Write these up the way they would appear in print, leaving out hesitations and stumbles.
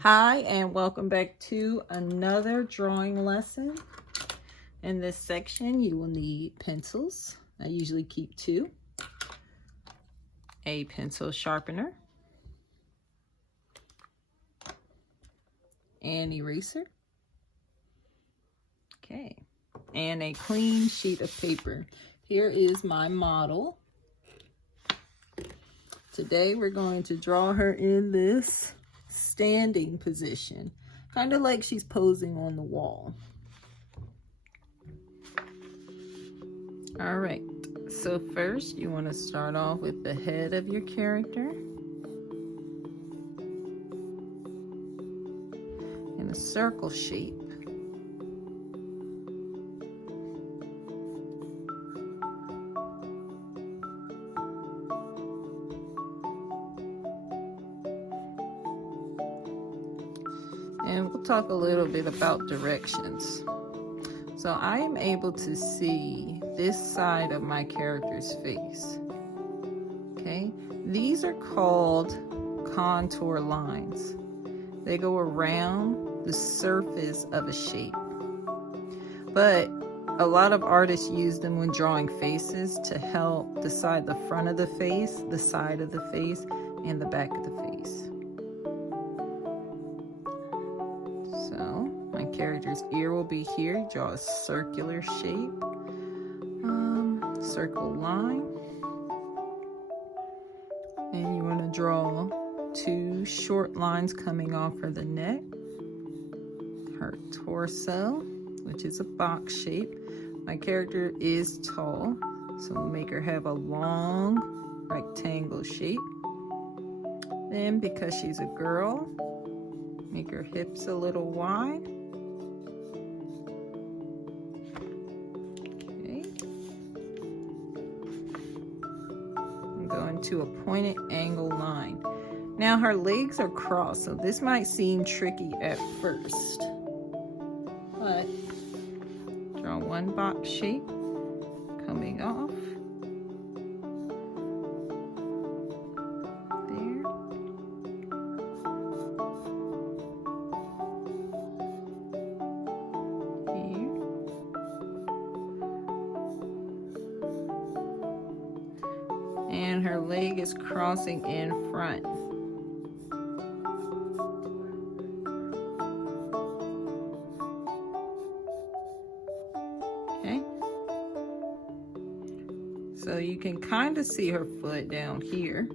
Hi, and welcome back to another drawing lesson. In this section, you will need pencils. I usually keep two. A pencil sharpener. An eraser. Okay. And a clean sheet of paper. Here is my model. Today we're going to draw her in this standing position, kind of like she's posing on the wall. All right, so first you want to start off with the head of your character in a circle shape. And we'll talk a little bit about directions. So I am able to see this side of my character's face. Okay, these are called contour lines. They go around the surface of a shape. But a lot of artists use them when drawing faces to help decide the front of the face, the side of the face, and the back of the face. So my character's ear will be here. Draw a circular shape, circle line, and you want to draw two short lines coming off of the neck, her torso, which is a box shape. My character is tall, so we'll make her have a long rectangle shape. Then, because she's a girl, make her hips a little wide. Okay. And go into a pointed angle line. Now her legs are crossed, so this might seem tricky at first. But draw one box shape coming off. And her leg is crossing in front. Okay. So you can kind of see her foot down here.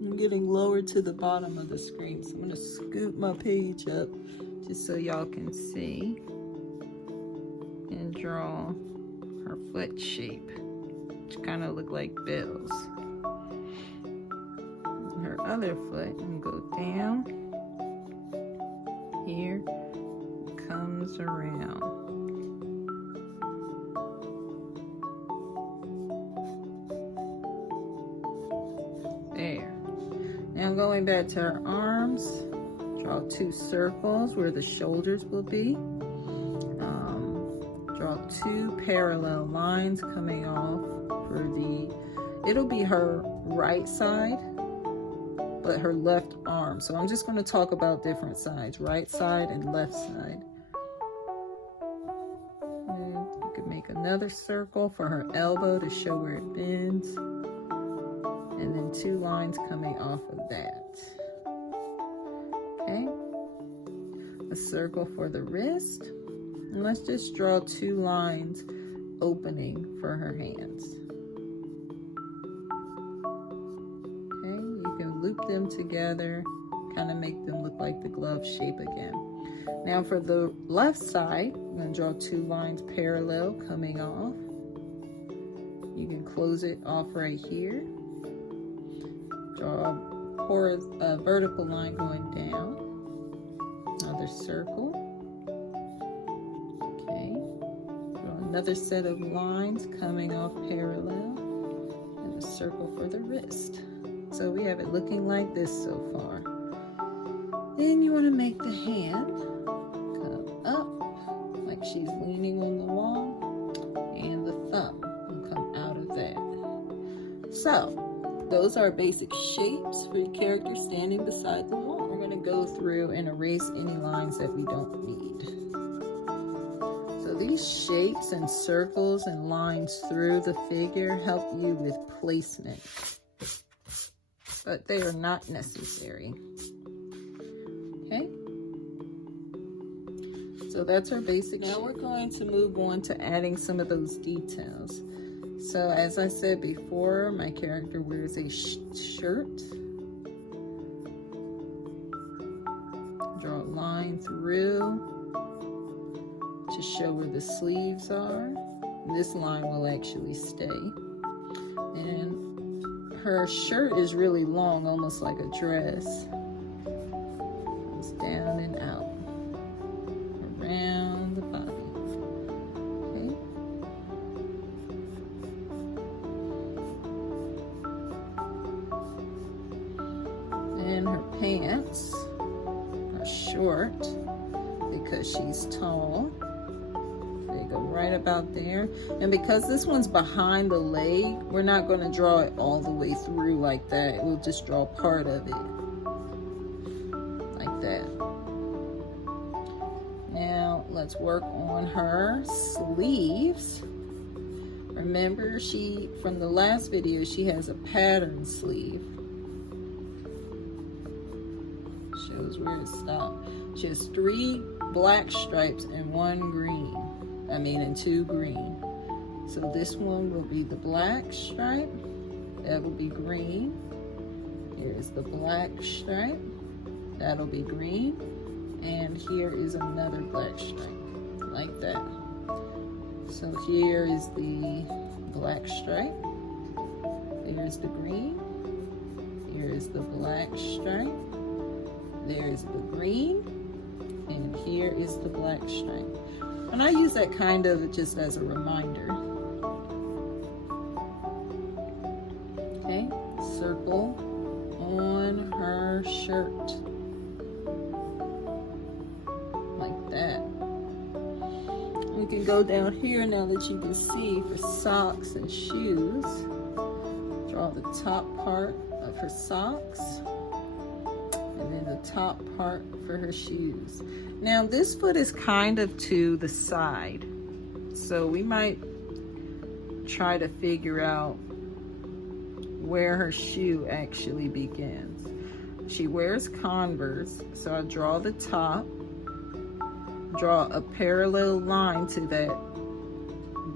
I'm getting lower to the bottom of the screen, so I'm going to scoot my page up just so y'all can see and draw her foot shape, which kind of look like bells. Her other foot, and go down here, comes around. There. Now going back to her arms, draw two circles where the shoulders will be. Draw two parallel lines coming off for it'll be her right side, but her left arm. So I'm just going to talk about different sides, right side and left side. And you could make another circle for her elbow to show where it bends. And then two lines coming off of that. Okay. A circle for the wrist. And let's just draw two lines opening for her hands. Okay, you can loop them together, kind of make them look like the glove shape again. Now for the left side, I'm going to draw two lines parallel coming off. You can close it off right here. Draw a vertical line going down. Another circle. Another set of lines coming off parallel, and a circle for the wrist. So we have it looking like this so far. Then you want to make the hand come up like she's leaning on the wall, and the thumb will come out of that. So those are basic shapes for your character standing beside the wall. We're going to can go through and erase any lines that we don't need. So these shapes and circles and lines through the figure help you with placement, but they are not necessary. Okay? So that's our basic. Now we're going to move on to adding some of those details. So as I said before, my character wears a shirt. Draw a line through to show where the sleeves are. This line will actually stay. And her shirt is really long, almost like a dress. Goes down and out, around the body. And her pants are short because she's tall. They go right about there. And because this one's behind the leg, we're not going to draw it all the way through like that. We'll just draw part of it like that. Now let's work on her sleeves. Remember, from the last video, she has a pattern sleeve. Shows where it stopped. She has 3 black stripes and 1 green. And 2 green. So this one will be the black stripe. That will be green. Here's the black stripe. That'll be green. And here is another black stripe, like that. So here is the black stripe. There's the green. Here is the black stripe. There's the green, and here is the black stripe. And I use that kind of just as a reminder. Okay, circle on her shirt, like that. We can go down here now that you can see for socks and shoes. Draw the top part of her socks. And then the top part for her shoes. Now this foot is kind of to the side, so we might try to figure out where her shoe actually begins. She wears Converse, so I draw the top, draw a parallel line to that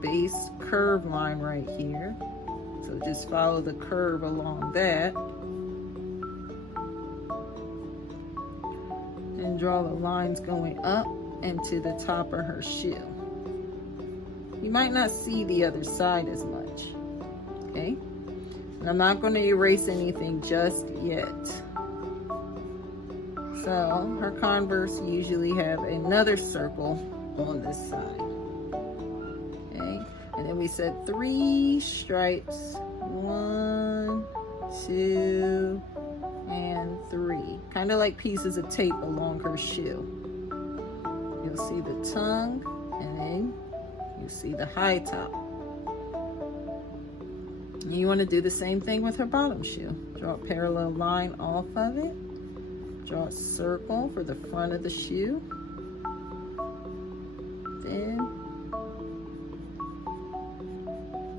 base curve line right here. So just follow the curve along that. And draw the lines going up and to the top of her shoe. You might not see the other side as much, okay? And I'm not going to erase anything just yet. So her Converse usually have another circle on this side, okay? And then we said 3 stripes, 1, 2, and 3, kind of like pieces of tape along her shoe. You'll see the tongue, and then you see the high top. And you want to do the same thing with her bottom shoe. Draw a parallel line off of it. Draw a circle for the front of the shoe. Then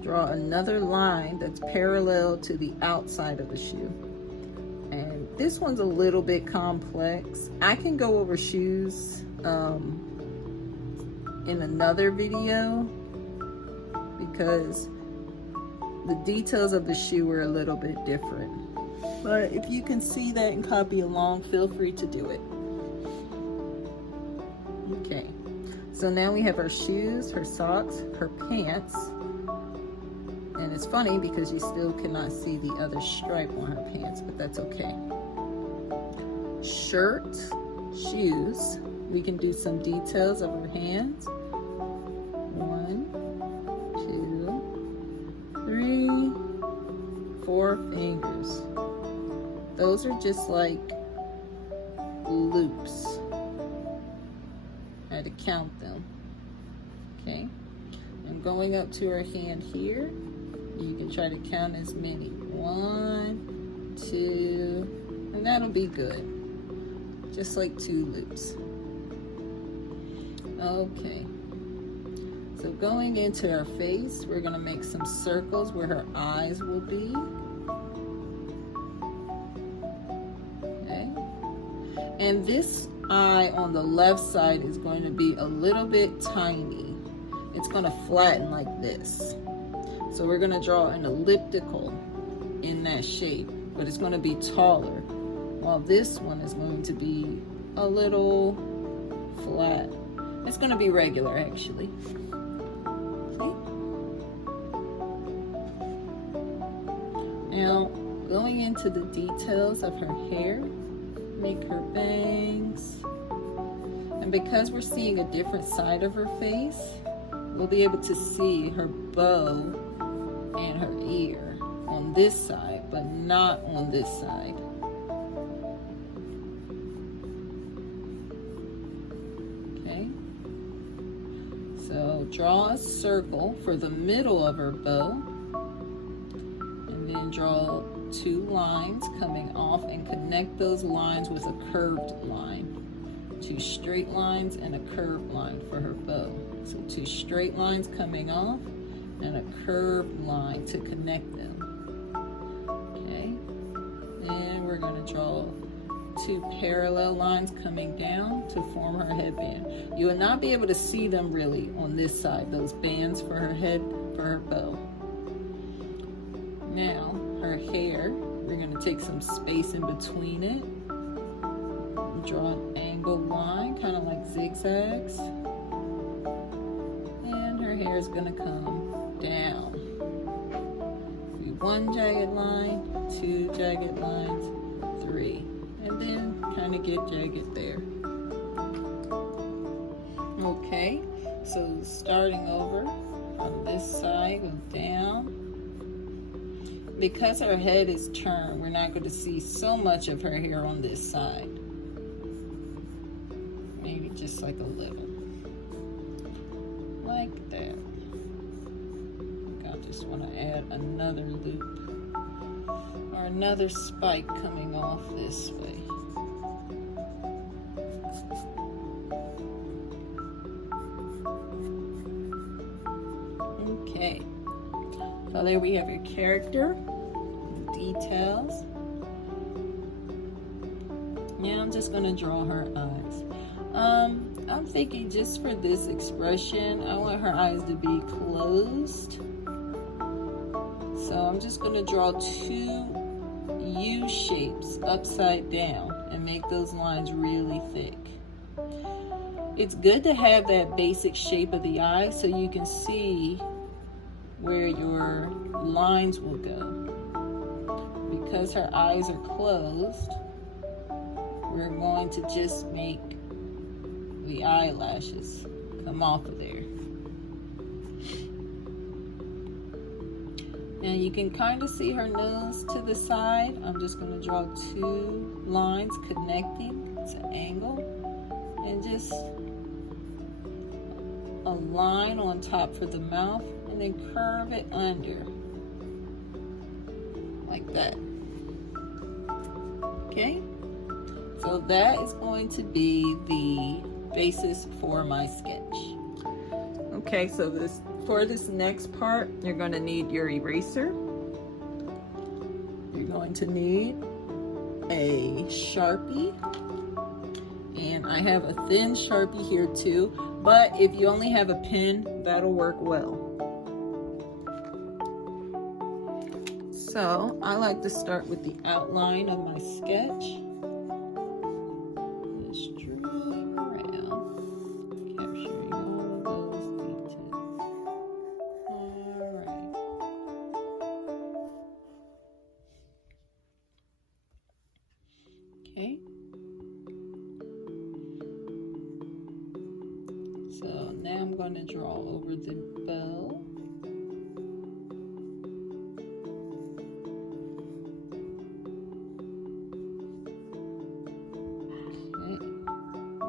draw another line that's parallel to the outside of the shoe. And this one's a little bit complex. I can go over shoes in another video because the details of the shoe are a little bit different. But if you can see that and copy along, feel free to do it. Okay, so now we have her shoes, her socks, her pants. And it's funny because you still cannot see the other stripe on her pants, but that's okay. Shirt, shoes. We can do some details of her hands. 1, 2, 3, 4 fingers. Those are just like loops. I had to count them. Okay. And going up to her hand here, you can try to count as many. 1, 2, and that'll be good. just like 2 loops. Okay, so going into her face, we're gonna make some circles where her eyes will be. Okay, and this eye on the left side is going to be a little bit tiny. It's gonna flatten like this. So we're gonna draw an elliptical in that shape, but it's gonna be taller, while this one is going to be a little flat. It's gonna be regular, actually. Okay. Now, going into the details of her hair, make her bangs. And because we're seeing a different side of her face, we'll be able to see her bow and her ear on this side, but not on this side. Okay. So draw a circle for the middle of her bow, and then draw 2 lines coming off and connect those lines with a curved line. 2 straight lines and a curved line for her bow. So 2 straight lines coming off and a curved line to connect them. Okay, and we're going to draw 2 parallel lines coming down to form her headband. You will not be able to see them really on this side, those bands for her head, for her bow. Now, her hair, we're going to take some space in between it. Draw an angled line, kind of like zigzags. And her hair is going to come down. Do 1 jagged line, 2 jagged lines, 3. And then kind of get jagged there. Okay, so starting over on this side, go down. Because her head is turned, we're not going to see so much of her hair on this side. Maybe just like a little. Like that. I just want to add another loop or another spike coming off this way. Okay, so there we have your character, details. Now I'm just going to draw her eyes. I'm thinking just for this expression, I want her eyes to be closed. So I'm just going to draw 2 U shapes upside down and make those lines really thick. It's good to have that basic shape of the eye so you can see where your lines will go. Because her eyes are closed, we're going to just make the eyelashes come off of there. Now you can kind of see her nose to the side. I'm just going to draw 2 lines connecting to angle and just a line on top for the mouth and then curve it under like that. Okay, so that is going to be the basis for my sketch. Okay, so for this next part, you're going to need your eraser. You're going to need a Sharpie, and I have a thin Sharpie here too, but if you only have a pen, that'll work well. So I like to start with the outline of my sketch. Just drawing around, capturing all of those details. All right. Okay. So now I'm going to draw over the bow.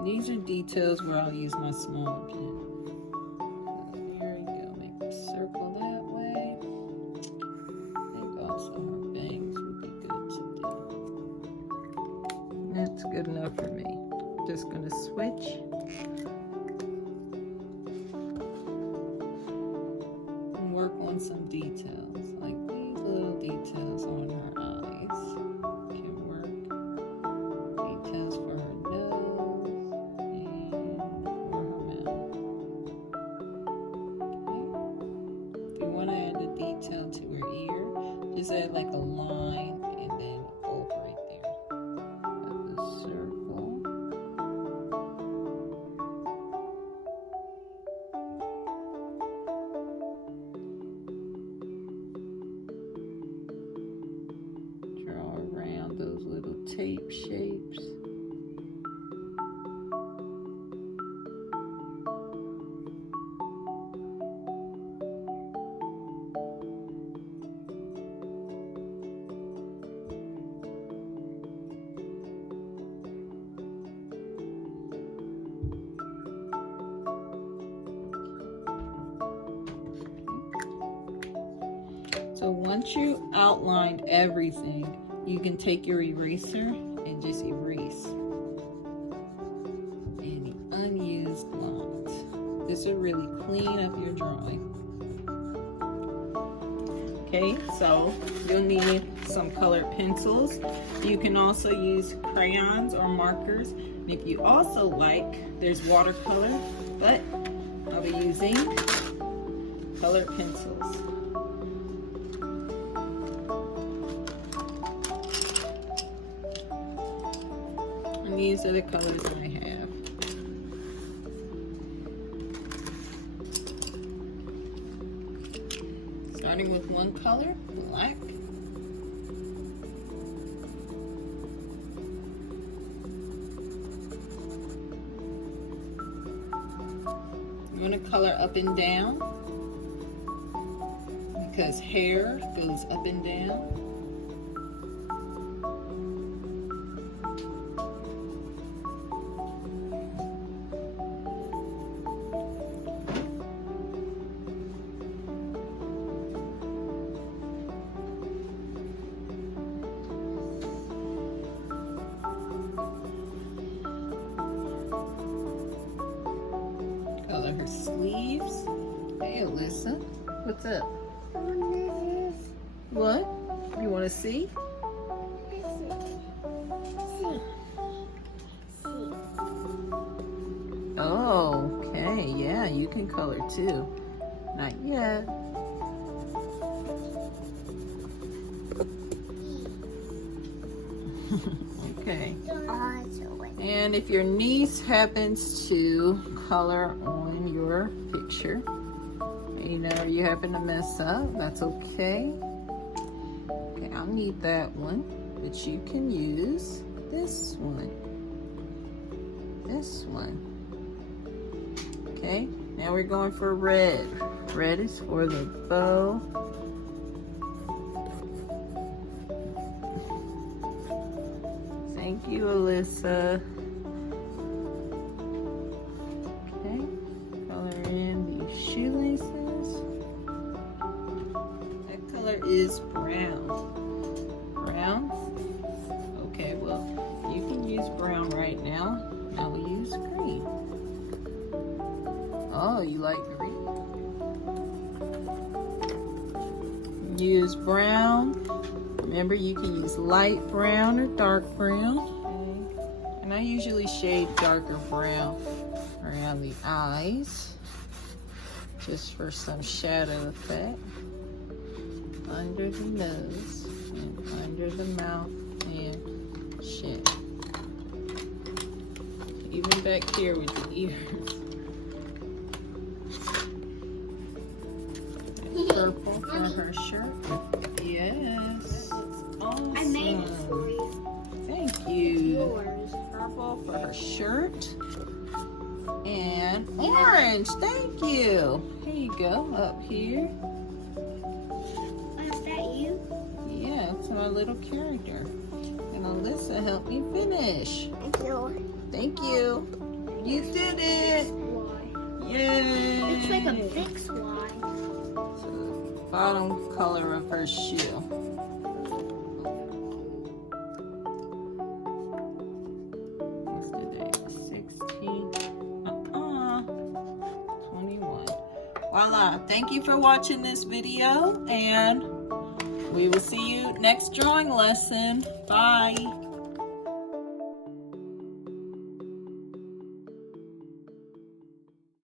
These are details where I'll use my smaller pen. So here we go, make a circle that way. I think also her bangs would be good to do. It's good enough for me. Just gonna switch. And work on some details, like these little details on her eyes. Can work details for her nose and for her mouth. Okay. If you want to add a detail to her ear, just add like a line and then a bolt right there. Like a circle. Draw around those little tape shapes. So once you outlined everything, you can take your eraser and just erase any unused lines. This will really clean up your drawing. Okay, so you'll need some colored pencils. You can also use crayons or markers. And if you also like, there's watercolor, but I'll be using colored pencils. And these are the colors I have. Starting with one color, black. I'm going to color up and down because hair goes up and down. Color her sleeves. Hey, Alyssa, what's up? What? You want to see? Oh, okay. Yeah, you can color too. Not yet. Okay. And if your niece happens to color on your picture, you know, you happen to mess up, that's okay. Okay, I'll need that one, but you can use this one. This one. Okay, now we're going for red. Red is for the bow. Thank you, Alyssa. Okay, color in these shoelaces. That color is brown. Brown? Okay, well, you can use brown right now. Now we use green. Oh, you like green? Use brown. Remember, you can use light brown or dark brown. Okay. And I usually shade darker brown around the eyes, just for some shadow effect. Under the nose, and under the mouth and chin. Even back here with the ears. Purple for her shirt. Yes. Awesome. I made it for you. Thank you. Purple for her shirt. And orange. Thank you. Here you go. Up here. Is that you? Yeah, it's my little character. And Alyssa helped me finish. Thank you. Thank you. You did it. Y. Yay. It's like a fixed Y. Bottom color of her shoe. Voila. Thank you for watching this video, and we will see you next drawing lesson. Bye.